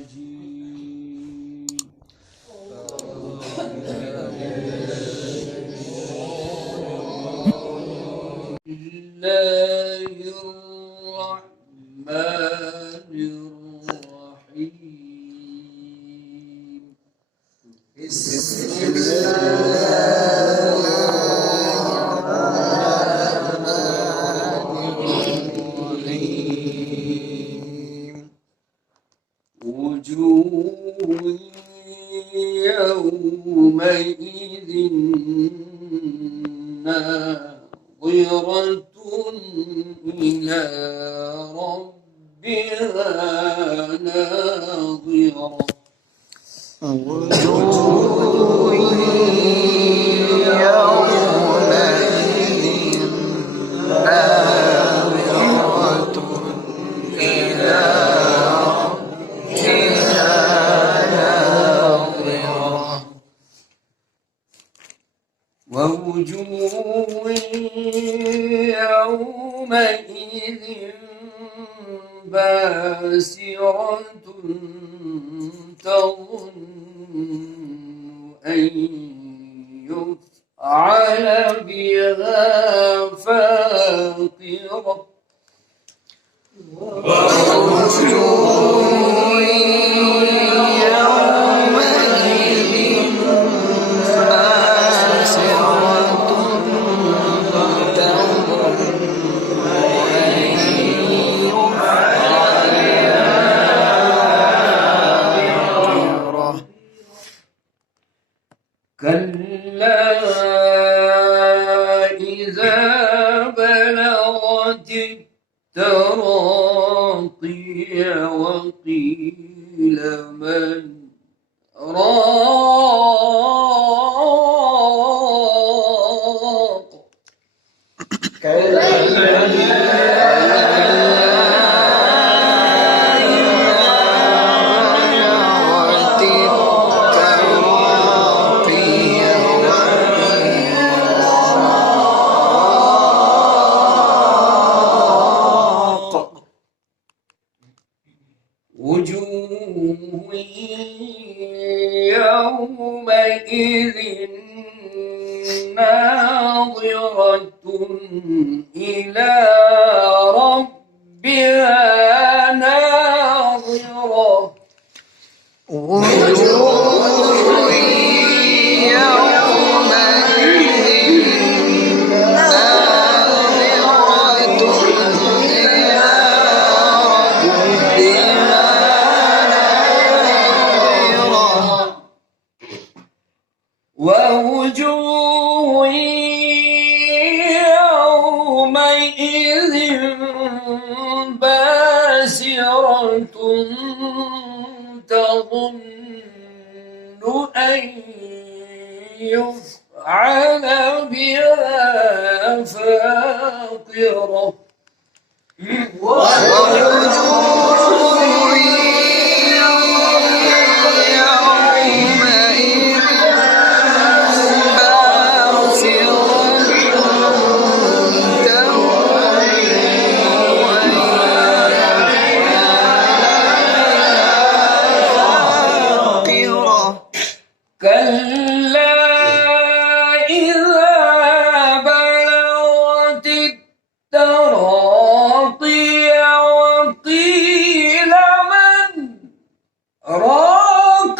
الرجيم الله الرحمن الرحيم بسم الله وجوه يومئذ ناظرة إلى ربها ناظرة وجوه يومئذ ناظرة إلى ربها ناظرة ووجوه يومئذ باسرة تظن أن يفعل بها فاقرة ووجوه يومئذ باسرة تظن أن يفعل بها كلا إذا بلغت التراقي وقيل من راق وجوه يومئذ ناظرة إلى ربها ناظرة وجوه يومئذ ناظرة إلى ربها ناظرة ووجوه يومئذ باسرة تظن أن يفعل بها فاقرة ووجوه يومئذ كلا إذا بلغت التراقي وقيل من راق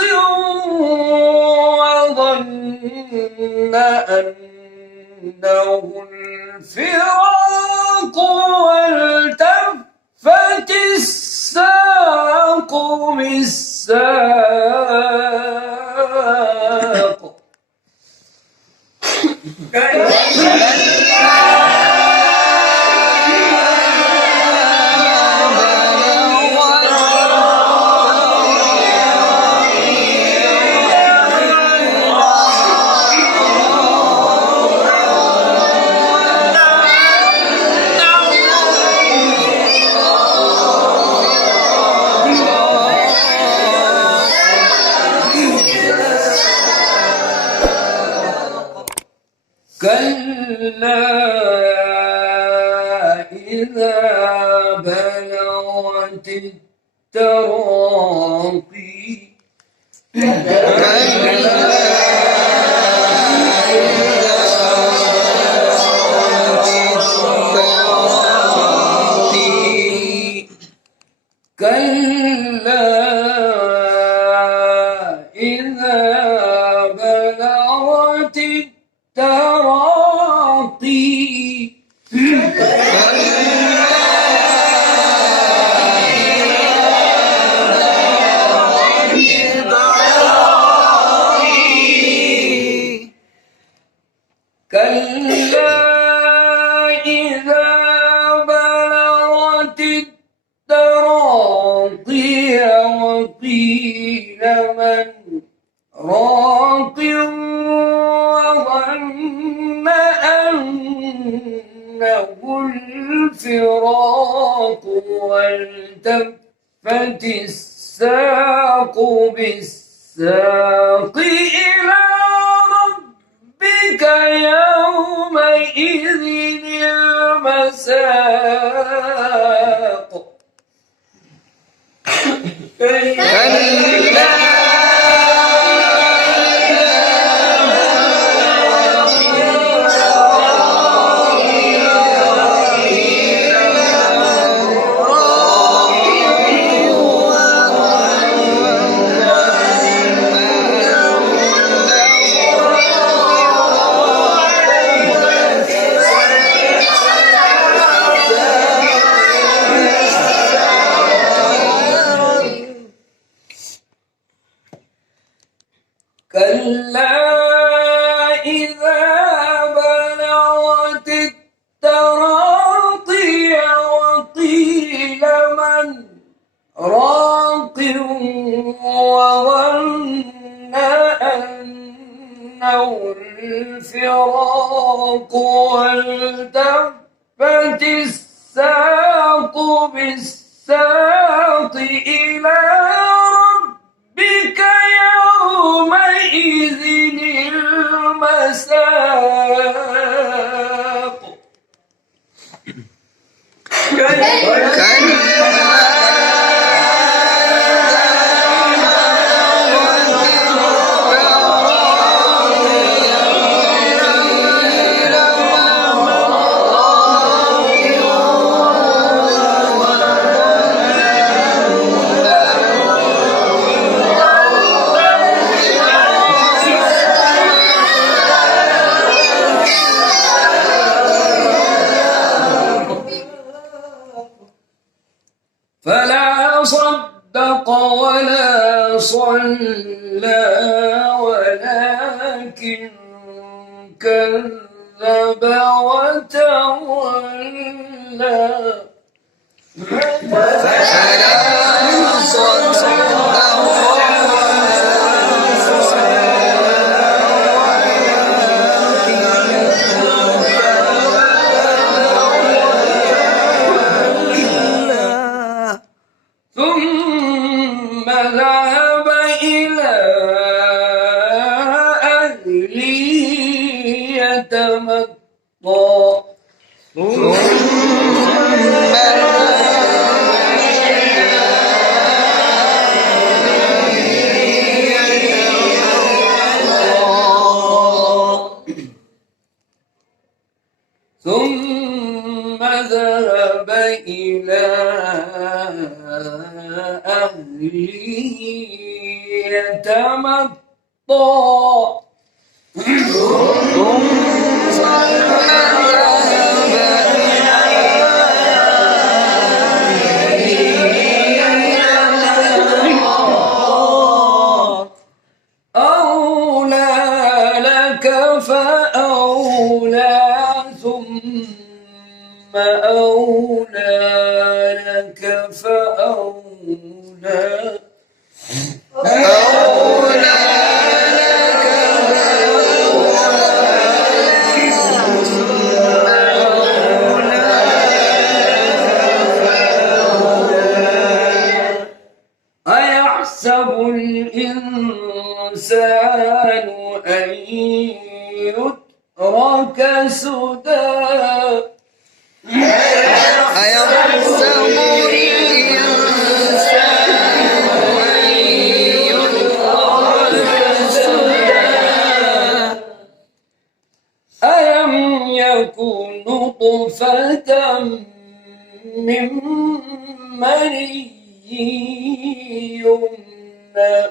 وظن أنه الفراق والتفت الساق بالساق كلا إذا بلغت التراقي كلا إذا بلغت التراقي كلا إذا بلغت التراقي وقيل من راق وظن أنه الفراق والتفت الساق بالساق إلى ربك يومئذ المساق كلا إذا بلغت التراقي وقيل من راق وظن أنه الفراق والتفت الساق بالساق إلى ربك يومئذ المساق فلا صدق ولا صلى ولكن كذب وتولى ثم ذهب إلى أهله يتمطى ثم ذهب إلى أهله يتمطى أولى لك فأولى ثم أولى لك فأولى أيحسب الإنسان أن يترك سدى أيحسب الإنسان نطفة من مني يمنى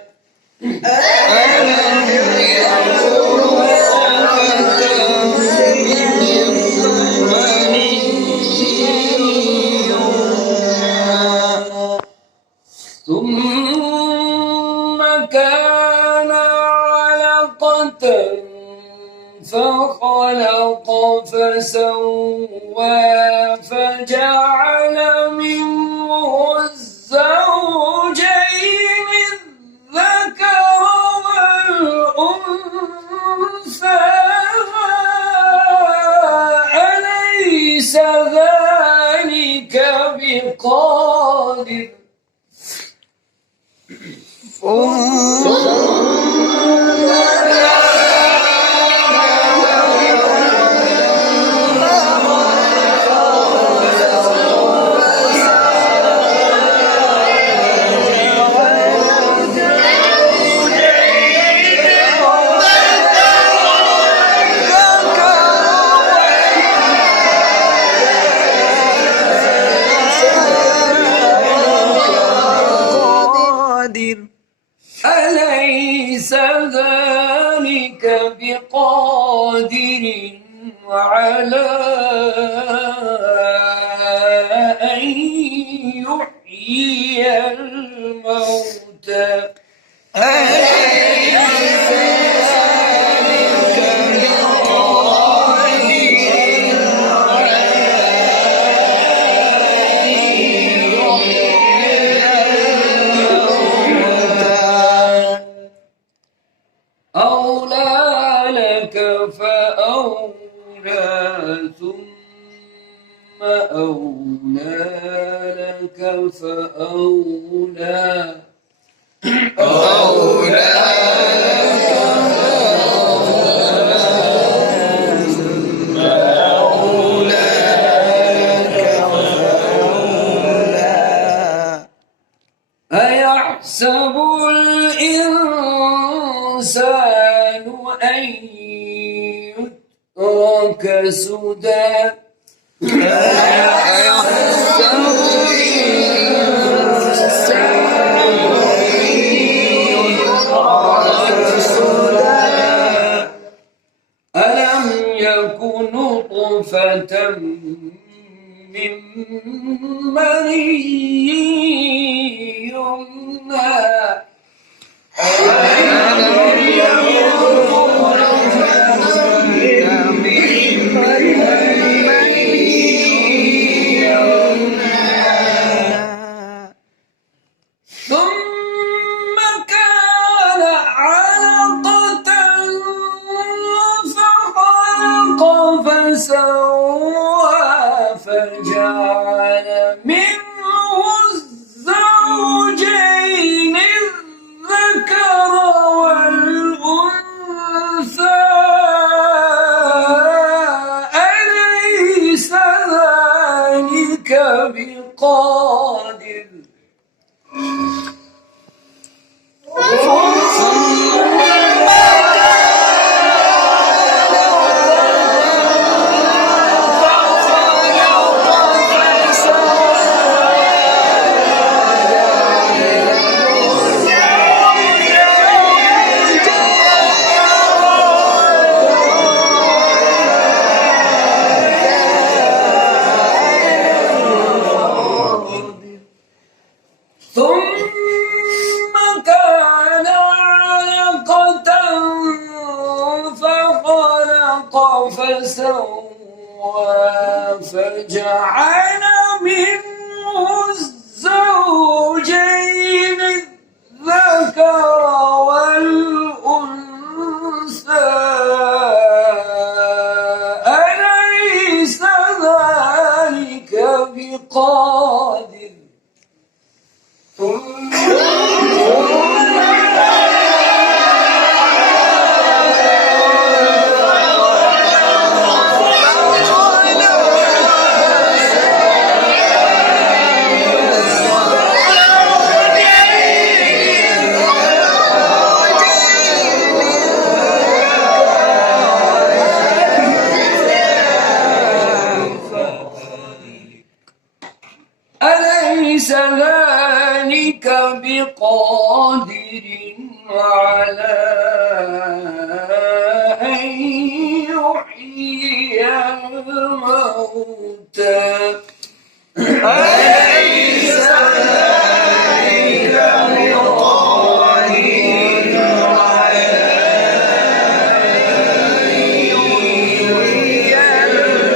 ثم كان علقة فخلق فسوى فجعل منه الزوجين الذكر والأنثى أليس ذلك بقادر أليس ذلك بقادر على أن يحيي الموتى أولى لك فأولى ثم أولى لك فأولى أيحسب الإنسان أن يترك سدى ألم يكن نطفة من مني يمنى ثم كان علقة فخلق فسوى فجعل منه الزوجين الذكر والأنثى أليس ذلك بقادر ثم كان علقة فخلق فسوى فجعل منه الزوجين الذكر والأنثى أليس ذلك بقادر أليس ذلك بقادر على أن يحيي الموتى أليس ذلك بقادر على أن يحيي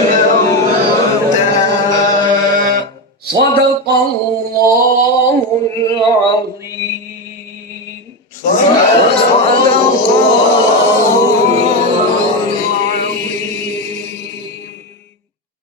الموتى صدق الله